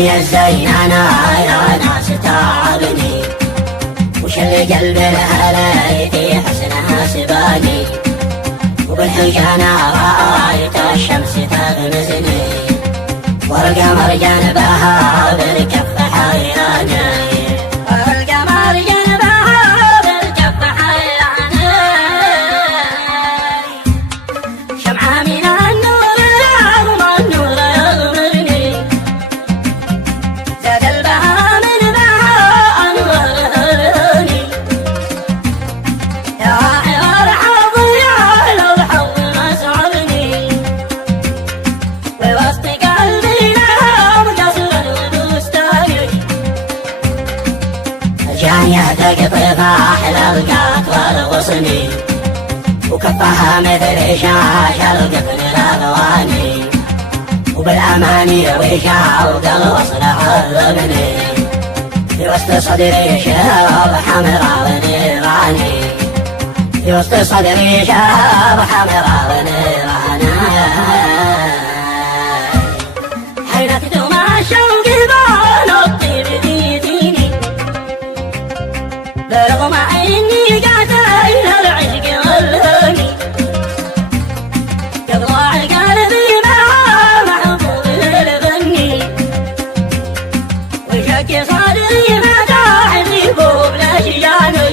يا الزين أنا ناس تعبني، وش اللي قلبي لهلايتي حسنها سباني، وبالحج أنا رأيت الشمس تغمزني، والقمر جنبها بالكف حيراني، والقمر جنبها بالكف حيراني، شمعة من النور رغم النور يغمرني، زاد البهاء من بهاء أنوار هرهرني، يا الحظ يا لو الحظ مسعرني، ووسط قلبي نام قصر البستاني، الجانية تقطف أحلى القات والغصني، وكفها مثل شاش القطن الألواني، وبالأماني وشاوق الوصل عذبني، في وسط صدري شاب حمراء ونيراني، في وسط صدري شاب حمراء ونيراني، حيرت مع الشوق بان الطيب بيديني، برغم اني قاتل العشق والهاني، يضلع قلبي مع محبوب الغني، وشك صدري مداحني بوب الاشجاني،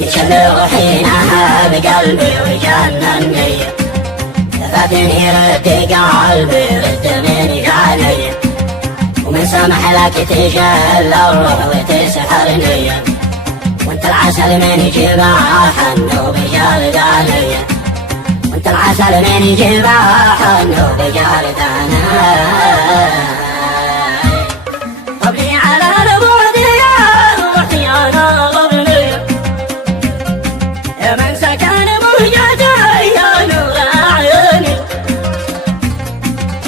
يشل حينها بقلبي وجنني، فاتني رد قلبي رد من جاني، ومن سمح لك تجل الروح وتسحرني، وانت العسل من جباح النوب جلداني، وانت العسل من جباح النوب جلداني، قبلي على البعد يا روحي انا غبني، يا من سكن مهجتي يا نور اعيني،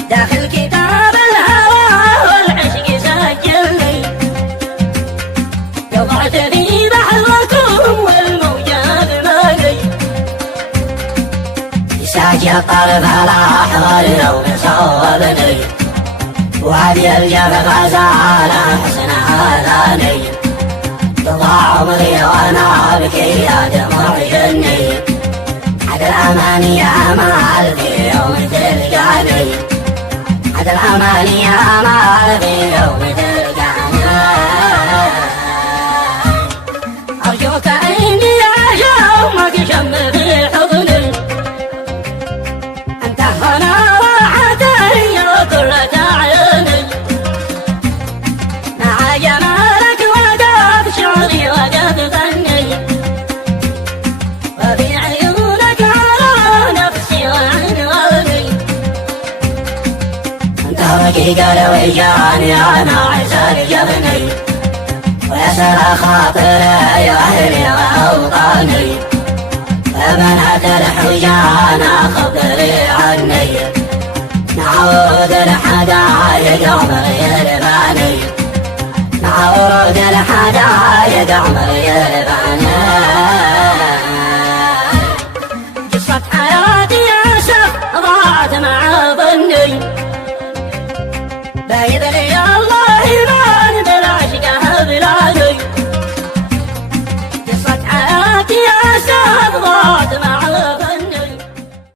داخل كتاب الهوى والعشق سجلني، وضعت في بحركم والموجة بمالي، يساجي الطرف الأحمر لو صوبني، وهذه الجبل غزال حسنها ثاني، تضاع عمري وانا ابكي يا دموع جني، عد الاماني يا مال في يوم تلقاني، عد الاماني يا مال في يوم تلقاني، ارجوك اني اشمك شم في حضني، انت هنا راحتي يا قرة عيني، مع جمالك وقف شعري وقف فني، وفي عيونك على نفسي وعنواني، انت رقيق الوجدان يا ناعس الجبني، ويسر خاطري واهلي واوطاني، فبنات الحجان خبري عني، نعود الحدايق عمري يرفعني، نعود الحدايق عمري يرفعني، قصة حياتي اسف ضاعت مع ظني، بايد لي الله يبان بالعشق بلادي، قصة حياتي اسف ضاعت مع